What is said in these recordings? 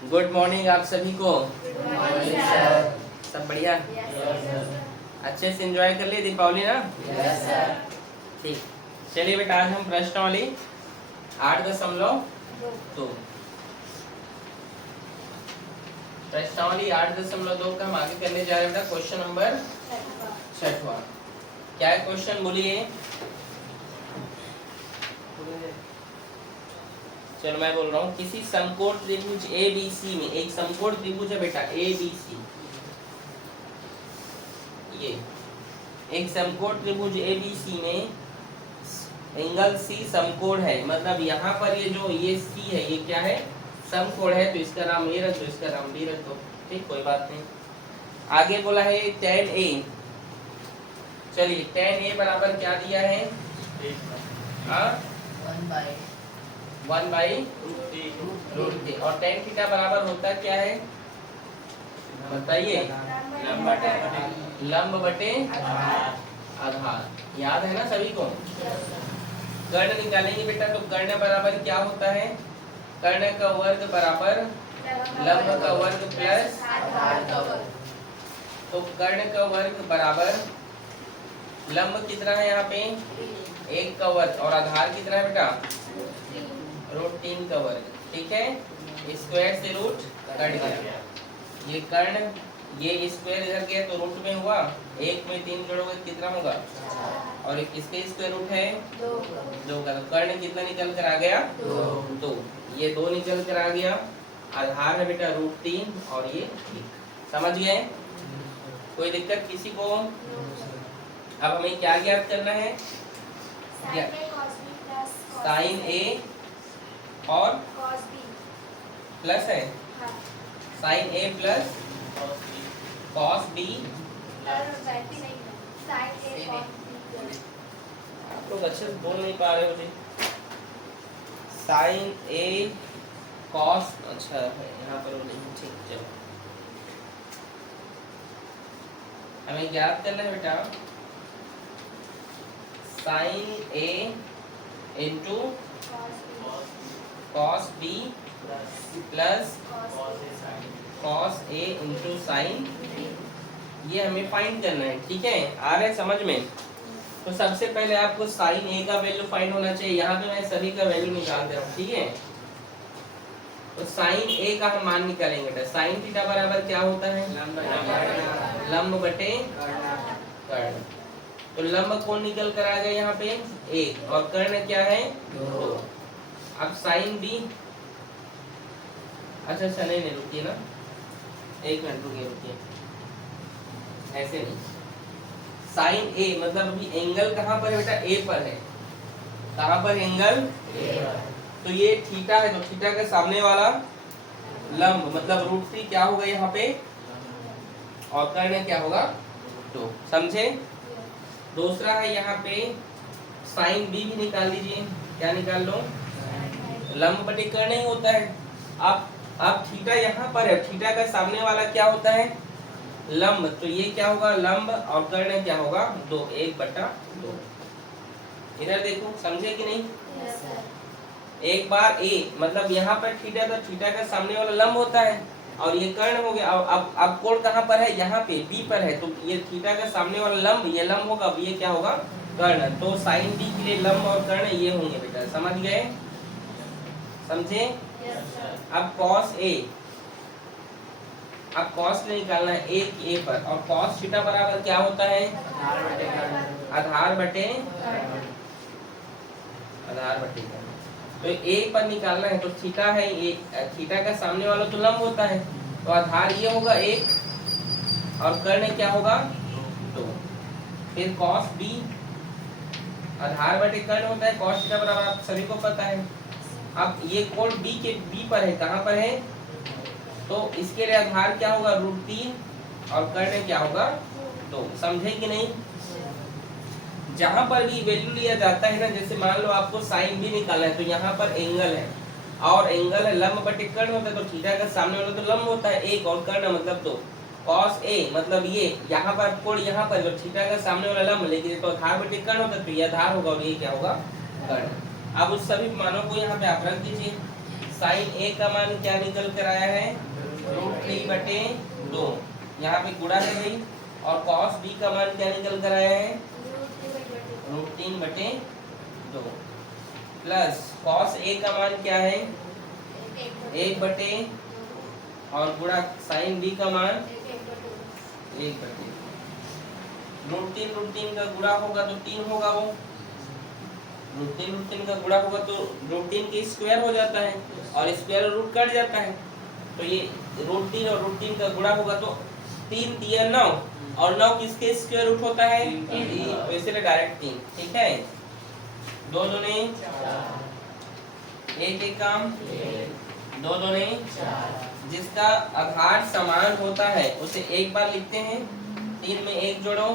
Good morning आप सभी को। Morning sir. सब बढ़िया? Yes sir. अच्छे से एंजॉय कर लिए दीपावली ना? Yes sir. ठीक, चलिए बेटा आज हम प्रश्नावली 8.2 प्रश्नावली 8.2 का हम आगे करने जा रहे हैं बेटा। क्वेश्चन नंबर 6वां। क्या है क्वेश्चन, बोलिए। चलो मैं बोल रहा हूँ, किसी समकोण त्रिभुज ABC में, एक समकोण त्रिभुज है बेटा ABC, ये एक समकोण त्रिभुज ABC में एंगल C समकोण है। मतलब यहाँ पर ये जो ये C है ये क्या है, समकोण है, तो इसका नाम A रख दो, इसका नाम B रख दो। ठीक, कोई बात नहीं। आगे बोला है tan A। चलिए tan A बराबर क्या दिया है, 1/√3 और tan थीटा बराबर होता क्या है, बताइए। लंब बटे आधार। याद है ना सभी को? कर्ण निकालेंगे बेटा, तो कर्ण बराबर क्या होता है, कर्ण का वर्ग बराबर लंब का वर्ग प्लस आधार का वर्ग। तो कर्ण का वर्ग बराबर लंब कितना है यहाँ पे, 1 का वर्ग, और आधार कितना है बेटा, √3 का वर्ग। ठीक है, स्क्वायर से रूट कट गया, ये कर्ण, ये स्क्वायर इधर गया तो रूट में हुआ, 1 में 3 जोड़ोगे कितना होगा, और किसके स्क्वायर रूट है 2 का। तो कर्ण कितना निकल कर आ गया 2, ये 2 निकल कर आ गया। आधार है बेटा √3 और ये 1। समझ गए? कोई दिक्कत किसी को? अब हमें क्या ज्ञात करना है, साइन A और प्लस है, sine A plus cos B। आप लोग अच्छे से बोल नहीं पा रहे हो जी। साइन A कॉस, अच्छा है यहाँ पर वो नहीं, ठीक। चलो हमें ज्ञात करना है बेटा sine A into cos B plus cos A into sine, ये हमें फाइंड करना है। ठीक है, आ रहा है समझ में? तो सबसे पहले आपको साइन A का वैल्यू फाइंड होना चाहिए। यहाँ पे मैं सभी का वैल्यू निकाल दे रहा हूँ। ठीक है, तो साइन A का हम मान निकालेंगे बेटा। साइन थीटा बराबर क्या होता है, लंब बटे कर्ण। तो लंब कौन निकल कर आ गया यहाँ पे 1, और कर्ण क्या है 2। अब साइन B, अच्छा नहीं रुकिए ना, 1 मिनट रुकिए, ऐसे नहीं। साइन A मतलब अभी एंगल कहाँ पर है बेटा, A पर है। कहाँ पर एंगल A पर। तो ये थीटा है, तो थीटा के सामने वाला लंब मतलब √3 क्या होगा यहाँ पे, और कर्ण क्या होगा 2। समझे? दूसरा है यहाँ पे साइन B भी निकाल लीजिए। क्या निकाल लो, लंब बटे कर्ण ही होता है। अब थीटा यहाँ पर है, थीटा का सामने वाला क्या होता है, लंब, तो ये क्या होगा लंब, और कर्ण क्या होगा 2, 1/2। इधर देखो, समझे कि नहीं? Yes sir. एक बार A मतलब यहाँ पर थीटा, तो थीटा का सामने वाला लंब होता है, और ये कर्ण हो गया। अब कोण कहाँ पर है, यहाँ पे B पर है, तो ये थीटा का सामने वाला लंब, ये लंब होगा, अब ये क्या होगा कर्ण। तो साइन B के लिए लंब और कर्ण ये होंगे बेटा। समझ गए? समझे? Yes sir. अब cos A, अब cos निकालना है A पर, और cos थीटा बराबर क्या होता है, आधार बटे कर्ण। तो A पर निकालना है, तो थीटा है, ये थीटा का सामने वाला तो लंब होता है, तो आधार ये होगा 1, और कर्ण क्या होगा 2। फिर cos B, आधार बटे कर्ण होता है, cos थीटा बराबर आप सभी को पता है। अब ये कोण B पर है, कहाँ पर है, तो इसके लिए आधार क्या होगा √3, और कर्ण क्या होगा 2। समझे कि नहीं? जहां पर भी वैल्यू लिया जाता है ना, जैसे मान लो आपको साइन B निकालना है, तो यहाँ पर एंगल है, और एंगल है लंब बटे कर्ण होता है, तो थीटा का सामने वाला तो लंब होता है 1, और कर्ण मतलब 2। cos A मतलब ये यहाँ पर कोण यहाँ पर, जो थीटा का सामने वाला लंब, लेकिन तो आधार बटे कर्ण होता है, तो ये आधार होगा और ये क्या होगा कर्ण। अब उस सभी मानों को यहाँ पे आप रख दीजिए। साइन ए का मान क्या निकल कर आया है, √3/2। यहाँ पे गुणा है भाई। और कॉस बी का मान क्या निकल कर आया है, √3/2 प्लस कॉस ए का मान क्या है 1/, और गुणा साइन बी का मान 1/। √3 का गुणा होगा तो 3 होगा, वो √3 का गुणा होगा तो √3 के स्क्वायर हो जाता है, और स्क्वायर रूट कट जाता है। तो ये √3 और √3 का गुणा होगा तो 3 दिया 9, और 9 किसके स्क्वायर रूट होता है, तो इसलिए डायरेक्ट 3। ठीक है, 2 दूने 1 काम, 2 दूने, जिसका आधार समान होता है उसे एक बार लिखते हैं। 3 में 1 जोड़ो,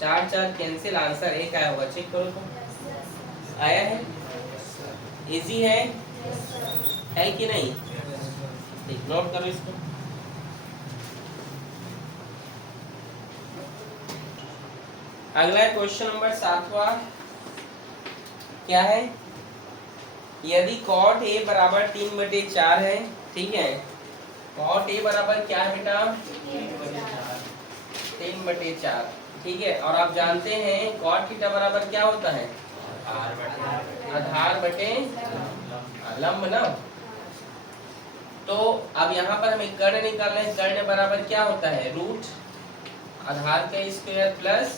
4 4 कैंसिल, आंसर 1 आया होगा। चेक करो तो आया है। इजी है कि नहीं, ठीक, नोट करो इसको। अगला क्वेश्चन नंबर 7वां क्या है, यदि cot a बराबर 3/4 है, ठीक है, cot a बराबर क्या है बेटा, 3/4, ठीक है। और आप जानते हैं cot थीटा बराबर क्या होता है, आधार बटे लंब ना। तो अब यहाँ पर हमें कर्ण निकालना है। कर्ण बराबर क्या होता है, रूट आधार का स्क्वायर प्लस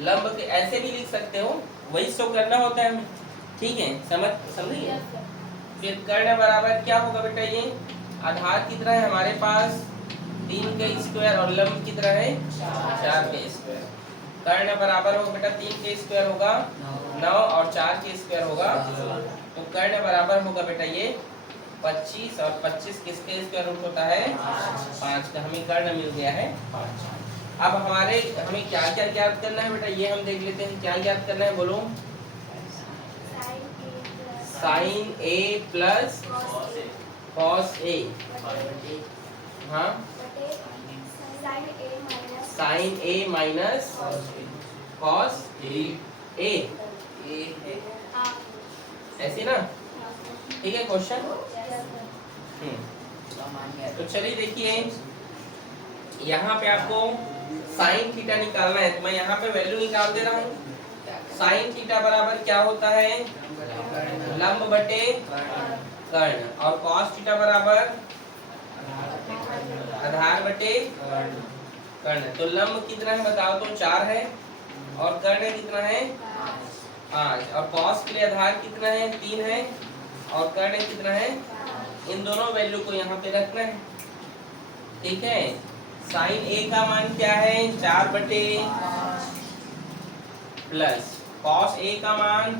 लंब के, ऐसे भी लिख सकते हो, वही शो करना होता है हमें। ठीक है, समझिए। फिर कर्ण बराबर क्या होगा बेटा, ये आधार कितना है हमारे पास 3 का स्क्वायर, और लंब कितना है 4 का स्क्वायर। कर्ण बराबर होगा बेटा 3 के स्क्वायर होगा 9, और 4 के स्क्वायर होगा, तो कर्ण बराबर होगा बेटा ये 25, और 25 किसके स्क्वायर रूट होता है 5 का। हमें कर्ण मिल गया है 5। अब हमें क्या क्या ज्ञात करना है बेटा, ये हम देख लेते हैं। क्या ज्ञात करना है, बोलो। Sign A plus cos A, हाँ, sign A minus cos A, ऐसे ना, ठीक है क्वेश्चन। तो चलिए देखिए, यहाँ पे आपको साइन थीटा निकालना है, तो मैं यहाँ पे वैल्यू निकाल दे रहा हूँ। साइन थीटा बराबर क्या होता है, लंब बटे कर्ण, और कॉस थीटा बराबर आधार बटे कर्ण। तो लंब कितना है बताओ तो 4 है, और कर्ण कितना है 5, और कॉस के लिए आधार कितना है 3 है, और कर्ण कितना है। इन दोनों वैल्यू को यहाँ पे रखना है। ठीक है, साइन ए का मान क्या है 4/5 प्लस कॉस ए का मान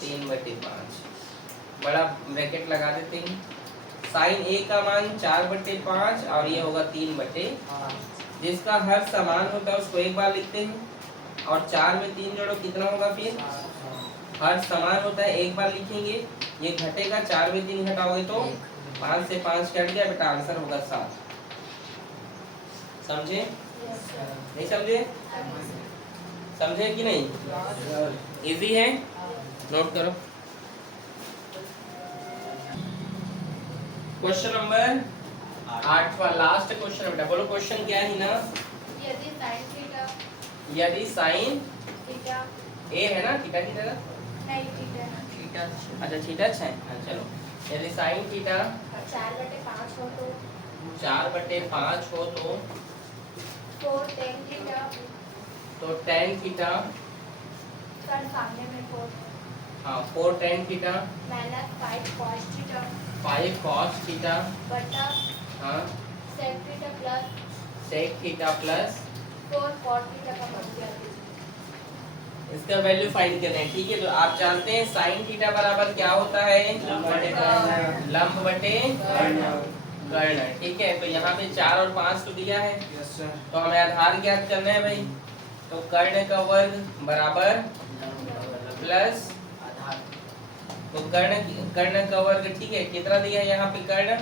3/5, बड़ा ब्रैकेट लगा देते हैं। साइन ए का मान 4/5 और ये होगा 3/5। जिसका हर समान होता है उसको एक बार लिखते हैं, और 4 में 3 जोड़ो कितना होगा, फिर हर समान होता है एक बार लिखेंगे, ये घटेगा, 4 में 3 घटाओगे तो 5 से 5 कट गया बेटा, आंसर होगा 7। समझे नहीं समझे, समझे कि नहीं, इजी है, नोट करो। क्वेश्चन नंबर 8वां लास्ट क्वेश्चन बेटा, बोलो क्वेश्चन क्या है ना। यदि साइन ए है ना, थीटा की जगह थीटा, अच्छा थीटा है, चलो। यदि साइन थीटा 4/5 हो तो 4/5 हो तो 4 tan थीटा, तो tan थीटा, सर सामने में 4 हाँ 4 tan theta minus 5 cos theta 5 cos theta, बटा हाँ sec theta plus sec theta plus 4 cot theta का मान क्या है। इसका वैल्यू फाइंड करना है। ठीक है, तो आप जानते हैं साइन थीटा बराबर क्या होता है, लंब बटे कर्ण। ठीक है, तो यहाँ पे 4 और 5 तो दिया है, तो हमें आधार ज्ञात करना है भाई। तो कर्ण का वर्ग बराबर प्लस, तो कर्ण का वर्ग, ठीक है, कितना दिया है यहाँ पे, कर्ण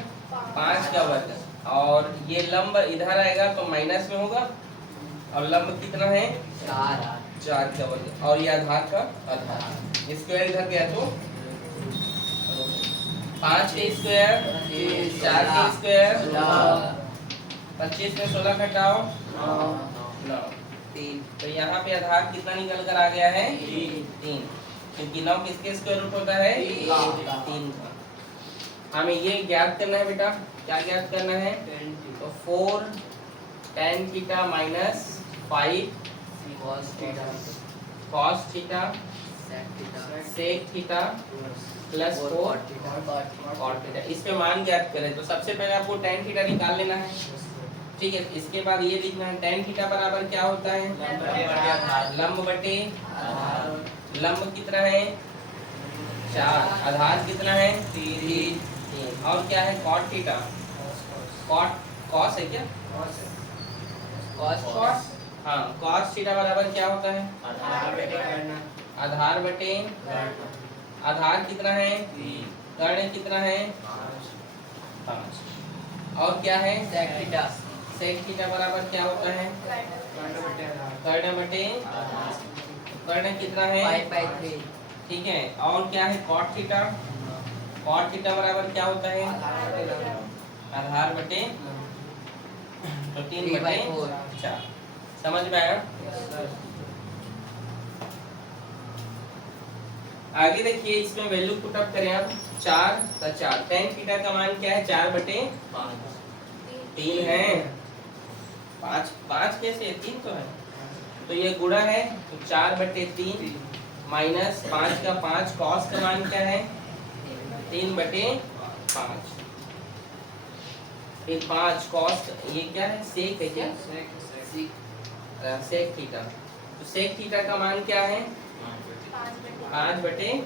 5 का वर्ग, और ये लंब इधर आएगा तो माइनस में होगा, और लंब कितना है 4 का वर्ग, और ये आधार का आधार, स्क्वायर इधर गया तो 5 के स्क्वायर 4 के स्क्वायर 25 में 16 घटाओ 9। तो यहाँ पे आधार कितना निकल कर आ गया है 3, क्योंकि 9 किसके स्क्वायर रूट होता है 3 का। हमें ये ज्ञात करना है बेटा, क्या ज्ञात करना है, तो 4 tan theta minus 5 cos theta sec theta plus 4 cot theta. इस पे मान ज्ञात करें तो सबसे पहले आपको tan थीटा निकाल लेना है, ठीक है। इसके बाद ये लिखना है tan थीटा बराबर क्या होता है, लंब बटे लंब कितना है 4, आधार कितना है 3, और क्या है cot थीटा, cos है क्या, cos, हाँ cos थीटा बराबर क्या होता है, आधार बटे आधार कितना है, कर्ण कितना है 5, और क्या है sec थीटा बराबर क्या होता है, कर्ण बटे कर्ण कितना है, ठीक है। और क्या है cot थीटा बराबर क्या होता है, आधार बटे तो 3/4। समझ में आया। आगे देखिए इसमें वैल्यू पुट अप करें आप, 4 का 4, tan थीटा का मान क्या है 4/3 है, 5 कैसे 3 तो है, तो ये गुणा है तो 4/3 माइनस 5 का 5, cos का मान क्या है 3/5, फिर 5 cos, ये क्या है sec है क्या, sec थीटा, तो sec थीटा का मान क्या है 5/3,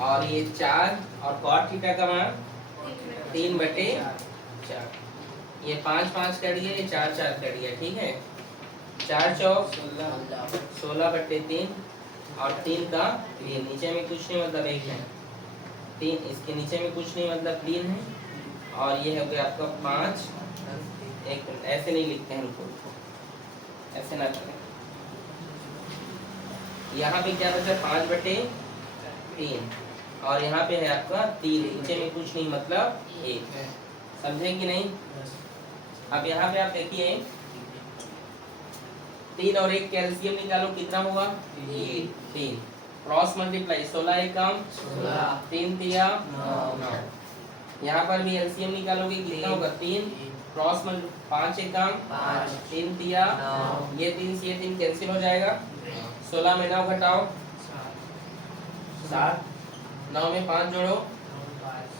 और ये 4, और cot थीटा का मान 3/4, ये 5 5 कट गया, ये 4 4 कट गया, ठीक है। 4 चौक 16/3 और 3 का 3, नीचे में कुछ नहीं मतलब 1 है, 3 इसके नीचे में कुछ नहीं मतलब 3 है, और ये हो गया आपका 5, 1 मिनट ऐसे नहीं लिखते हैं इनको, ऐसे ना करें। यहाँ पे क्या बचा 5/3, और यहाँ पे है आपका 3, नीचे में कुछ नहीं मतलब 1, समझे कि नहीं। अब यहाँ पे आप देखिए 3 और 1 कैल्शियम निकालो, कितना होगा 3, क्रॉस मल्टीप्लाई 16 1 कम 3 दिया 9, यहाँ पर भी एलसीएम निकालोगे कितना होगा 3, क्रॉस मल्टीप्लाई 5 1 कम 3 दिया, ये 3 से ये 3 कैंसिल हो जाएगा, 16 में 9 घटाओ 7, 9 में 5 जोड़ो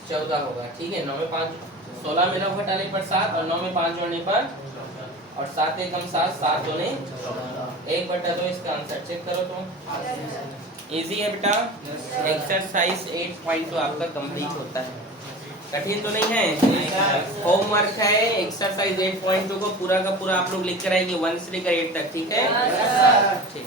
14 होगा, ठीक है। 9 में 5, 16 में 9 घटाने पर 7, और 9 में 5 जोड़ने पर, और 7 1 7, 7 जोड़े 1/2, इसका आंसर चेक करो तो इजी है बेटा। एक्सरसाइज 8.2 आपका कंप्लीट होता है, कठिन तो नहीं है। होमवर्क है एक्सरसाइज 8.2 को पूरा का पूरा आप लोग लिख कर आएंगे 1 से लेकर 8 तक, ठीक है। ठीक।